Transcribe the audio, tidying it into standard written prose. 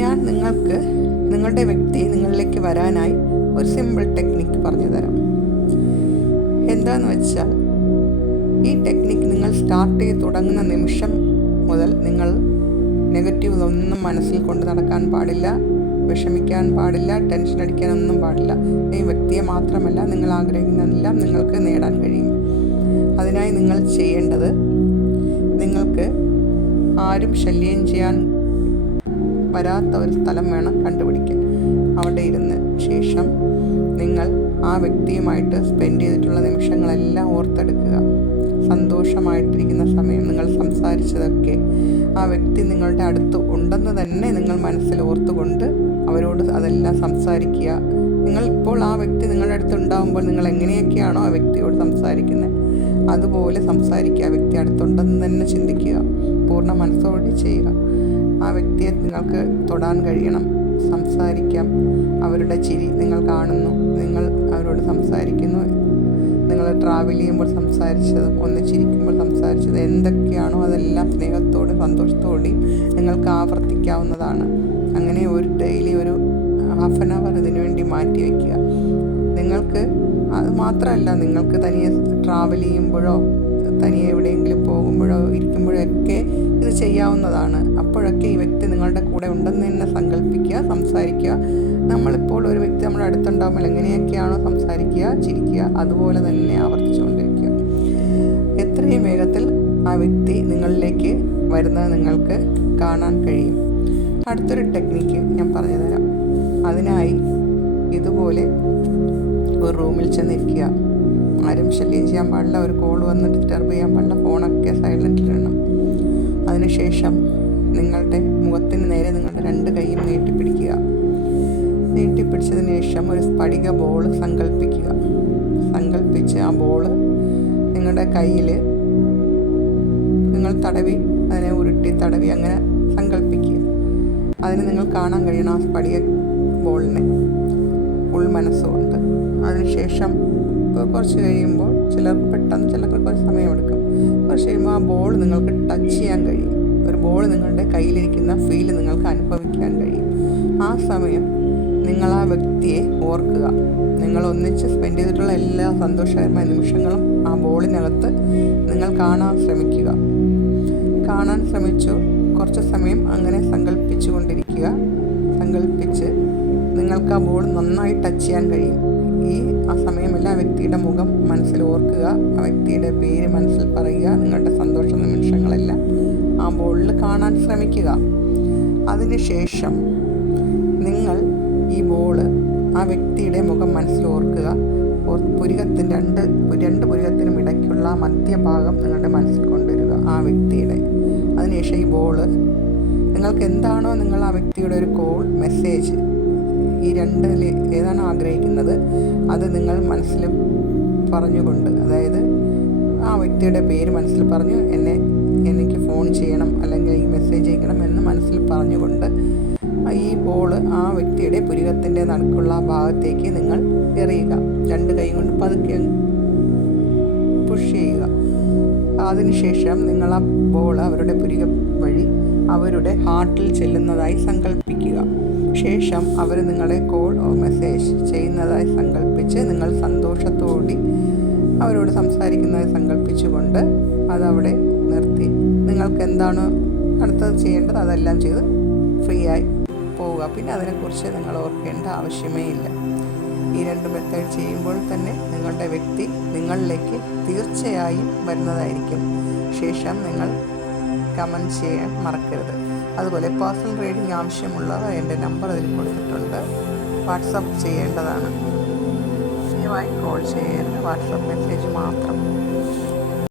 ഞാൻ നിങ്ങൾക്ക് നിങ്ങളുടെ വ്യക്തി നിങ്ങളിലേക്ക് വരാനായി ഒരു സിമ്പിൾ ടെക്നിക്ക് പറഞ്ഞു തരാം. എന്താണെന്ന് വെച്ചാൽ, ഈ ടെക്നിക്ക് നിങ്ങൾ സ്റ്റാർട്ട് ചെയ്ത് തുടങ്ങുന്ന നിമിഷം മുതൽ നിങ്ങൾ നെഗറ്റീവ് ഒന്നും മനസ്സിൽ കൊണ്ട് നടക്കാൻ പാടില്ല, വിഷമിക്കാൻ പാടില്ല, ടെൻഷൻ അടിക്കാനൊന്നും പാടില്ല. ഈ വ്യക്തിയെ മാത്രമല്ല, നിങ്ങൾ ആഗ്രഹിക്കുന്നതെല്ലാം നിങ്ങൾക്ക് നേടാൻ കഴിയും. അതിനായി നിങ്ങൾ ചെയ്യേണ്ടത്, നിങ്ങൾക്ക് ആരും ശല്യം ചെയ്യാൻ വരാത്ത ഒരു സ്ഥലം വേണം കണ്ടുപിടിക്കാൻ. അവിടെ ഇരുന്ന് ശേഷം നിങ്ങൾ ആ വ്യക്തിയുമായിട്ട് സ്പെൻഡ് ചെയ്തിട്ടുള്ള നിമിഷങ്ങളെല്ലാം ഓർത്തെടുക്കുക. സന്തോഷമായിട്ടിരിക്കുന്ന സമയം നിങ്ങൾ സംസാരിച്ചതൊക്കെ ആ വ്യക്തി നിങ്ങളുടെ അടുത്ത് ഉണ്ടെന്ന് തന്നെ നിങ്ങൾ മനസ്സിൽ ഓർത്തുകൊണ്ട് അവരോട് അതെല്ലാം സംസാരിക്കുക. ഇപ്പോൾ ആ വ്യക്തി നിങ്ങളുടെ അടുത്ത് ഉണ്ടാകുമ്പോൾ നിങ്ങൾ എങ്ങനെയൊക്കെയാണോ ആ വ്യക്തിയോട് സംസാരിക്കുന്നത്, അതുപോലെ സംസാരിക്കുക. ആ വ്യക്തി അടുത്തുണ്ടെന്ന് തന്നെ ചിന്തിക്കുക. പൂർണ്ണ മനസ്സോടെ ചെയ്യുക. ആ വ്യക്തിയെ നിങ്ങൾക്ക് തൊടാൻ കഴിയണം, സംസാരിക്കാം. അവരുടെ ചിരി നിങ്ങൾ കാണുന്നു, നിങ്ങൾ അവരോട് സംസാരിക്കുന്നു. നിങ്ങൾ ട്രാവൽ ചെയ്യുമ്പോൾ സംസാരിച്ചതും ഒന്നിച്ചിരിക്കുമ്പോൾ സംസാരിച്ചത് എന്തൊക്കെയാണോ അതെല്ലാം സ്നേഹത്തോടും സന്തോഷത്തോടെയും നിങ്ങൾക്ക് ആവർത്തിക്കാവുന്നതാണ്. അങ്ങനെ ഒരു ഡെയിലി ഒരു ഹാഫ് ആൻ അവർ ഇതിനു വേണ്ടി മാറ്റി വയ്ക്കുക. നിങ്ങൾക്ക് അത് മാത്രമല്ല, നിങ്ങൾക്ക് തനിയെ ട്രാവൽ ചെയ്യുമ്പോഴോ തനിയെ എവിടെയെങ്കിലും പോകുമ്പോഴോ ഇരിക്കുമ്പോഴോ ഒക്കെ ഇത് ചെയ്യാവുന്നതാണ്. അപ്പോഴൊക്കെ ഈ വ്യക്തി നിങ്ങളുടെ കൂടെ ഉണ്ടെന്ന് തന്നെ സങ്കല്പിക്കുക, സംസാരിക്കുക. നമ്മളിപ്പോൾ ഒരു വ്യക്തി നമ്മുടെ അടുത്തുണ്ടാകുമ്പോൾ എങ്ങനെയൊക്കെയാണോ സംസാരിക്കുക, ചിരിക്കുക, അതുപോലെ തന്നെ ആവർത്തിച്ചുകൊണ്ടിരിക്കുക. എത്രയും വേഗത്തിൽ ആ വ്യക്തി നിങ്ങളിലേക്ക് വരുന്നത് നിങ്ങൾക്ക് കാണാൻ കഴിയും. അടുത്തൊരു ടെക്നിക്ക് ഞാൻ പറഞ്ഞു തരാം. അതിനായി ഇതുപോലെ ഒരു റൂമിൽ ചെന്നിരിക്കുക. ആരും ശല്യം ചെയ്യാൻ പാടില്ല, ഒരു കോൾ വന്ന് ഡിസ്റ്റർബ് ചെയ്യാൻ പാടില്ല, ഫോണൊക്കെ സൈലൻറ്റിലിടണം. അതിനുശേഷം നിങ്ങളുടെ മുഖത്തിന് നേരെ നിങ്ങളുടെ 2 കൈയും നീട്ടിപ്പിടിക്കുക. നീട്ടിപ്പിടിച്ചതിന് ശേഷം ഒരു സ്ഫടിക ബോൾ സങ്കല്പിക്കുക. സങ്കല്പിച്ച് ആ ബോൾ നിങ്ങളുടെ കയ്യിൽ നിങ്ങൾ തടവി, അതിനെ ഉരുട്ടി തടവി അങ്ങനെ സങ്കല്പിക്കുക. അതിന് നിങ്ങൾ കാണാൻ കഴിയണം ആ സ്ഫടിക ബോളിനെ ഉൾമനസ്സുകൊണ്ട്. അതിനുശേഷം കുറച്ച് കഴിയുമ്പോൾ ചിലർക്ക് പെട്ടെന്ന്, ചിലർക്ക് കുറച്ച് സമയമെടുക്കും. കുറച്ച് കഴിയുമ്പോൾ ആ ബോൾ നിങ്ങൾക്ക് ടച്ച് ചെയ്യാൻ കഴിയും. ഒരു ബോൾ നിങ്ങളുടെ കയ്യിലിരിക്കുന്ന ഫീൽ നിങ്ങൾക്ക് അനുഭവിക്കാൻ കഴിയും. ആ സമയം നിങ്ങൾ ആ വ്യക്തിയെ ഓർക്കുക. നിങ്ങൾ ഒന്നിച്ച് സ്പെൻഡ് ചെയ്തിട്ടുള്ള എല്ലാ സന്തോഷകരമായ നിമിഷങ്ങളും ആ ബോളിനകത്ത് നിങ്ങൾ കാണാൻ ശ്രമിക്കുക. കാണാൻ ശ്രമിച്ചു കുറച്ച് സമയം അങ്ങനെ സങ്കല്പിച്ചു കൊണ്ടിരിക്കുക. സങ്കല്പിച്ച് നിങ്ങൾക്ക് ആ ബോൾ നന്നായി ടച്ച് ചെയ്യാൻ കഴിയും. ആ സമയമെല്ലാം ആ വ്യക്തിയുടെ മുഖം മനസ്സിൽ ഓർക്കുക, ആ വ്യക്തിയുടെ പേര് മനസ്സിൽ പറയുക. നിങ്ങളുടെ സന്തോഷ നിമിഷങ്ങളെല്ലാം ആ ബോളിൽ കാണാൻ ശ്രമിക്കുക. അതിനുശേഷം നിങ്ങൾ ഈ ബോള് ആ വ്യക്തിയുടെ മുഖം മനസ്സിൽ ഓർക്കുക. പുരികത്തിന് രണ്ട് പുരികത്തിനും ഇടയ്ക്കുള്ള മധ്യഭാഗം നിങ്ങളുടെ മനസ്സിൽ കൊണ്ടുവരിക ആ വ്യക്തിയുടെ. അതിനുശേഷം ഈ ബോള് നിങ്ങൾക്ക് എന്താണോ നിങ്ങൾ ആ വ്യക്തിയുടെ ഒരു കോൾ, മെസ്സേജ്, ഈ 2 ഏതാണോ ആഗ്രഹിക്കുന്നത് അത് നിങ്ങൾ മനസ്സിൽ പറഞ്ഞുകൊണ്ട്, അതായത് ആ വ്യക്തിയുടെ പേര് മനസ്സിൽ പറഞ്ഞു എനിക്ക് ഫോൺ ചെയ്യണം അല്ലെങ്കിൽ ഈ മെസ്സേജ് അയക്കണം എന്ന് മനസ്സിൽ പറഞ്ഞുകൊണ്ട് ഈ ബോള് ആ വ്യക്തിയുടെ പുരികത്തിൻ്റെ നടുക്കുള്ള ഭാഗത്തേക്ക് നിങ്ങൾ എറിയുക. 2 കൈ കൊണ്ട് പതുക്കെ പുഷ് ചെയ്യുക. അതിനുശേഷം നിങ്ങൾ ആ ബോൾ അവരുടെ പുരികം വഴി അവരുടെ ഹാർട്ടിൽ ചെല്ലുന്നതായി സങ്കല്പിക്കുക. ശേഷം അവർ നിങ്ങളെ കോൾ മെസ്സേജ് ചെയ്യുന്നതായി സങ്കല്പിച്ച് നിങ്ങൾ സന്തോഷത്തോടെ അവരോട് സംസാരിക്കുന്നതായി സങ്കല്പിച്ചുകൊണ്ട് അതവിടെ നിർത്തി നിങ്ങൾക്ക് എന്താണ് അടുത്തത് ചെയ്യേണ്ടത് അതെല്ലാം ചെയ്ത് ഫ്രീ ആയി പോവുക. പിന്നെ അതിനെക്കുറിച്ച് നിങ്ങൾ ഓർക്കേണ്ട ആവശ്യമേ ഇല്ല. ഈ 2 മെത്തേഡ് ചെയ്യുമ്പോൾ തന്നെ നിങ്ങളുടെ വ്യക്തി നിങ്ങളിലേക്ക് തീർച്ചയായും വരുന്നതായിരിക്കും. ശേഷം നിങ്ങൾ കമൻറ്റ് ചെയ്യാൻ മറക്കരുത്. അതുപോലെ പേഴ്സണൽ റീഡിംഗ് ആവശ്യമുള്ളവർ എൻ്റെ നമ്പർ അതിൽ കൊടുത്തിട്ടുണ്ട്, വാട്സപ്പ് ചെയ്യേണ്ടതാണ്. ദയവായി കോൾ ചെയ്യരുത്, വാട്സപ്പ് മെസ്സേജ് മാത്രം.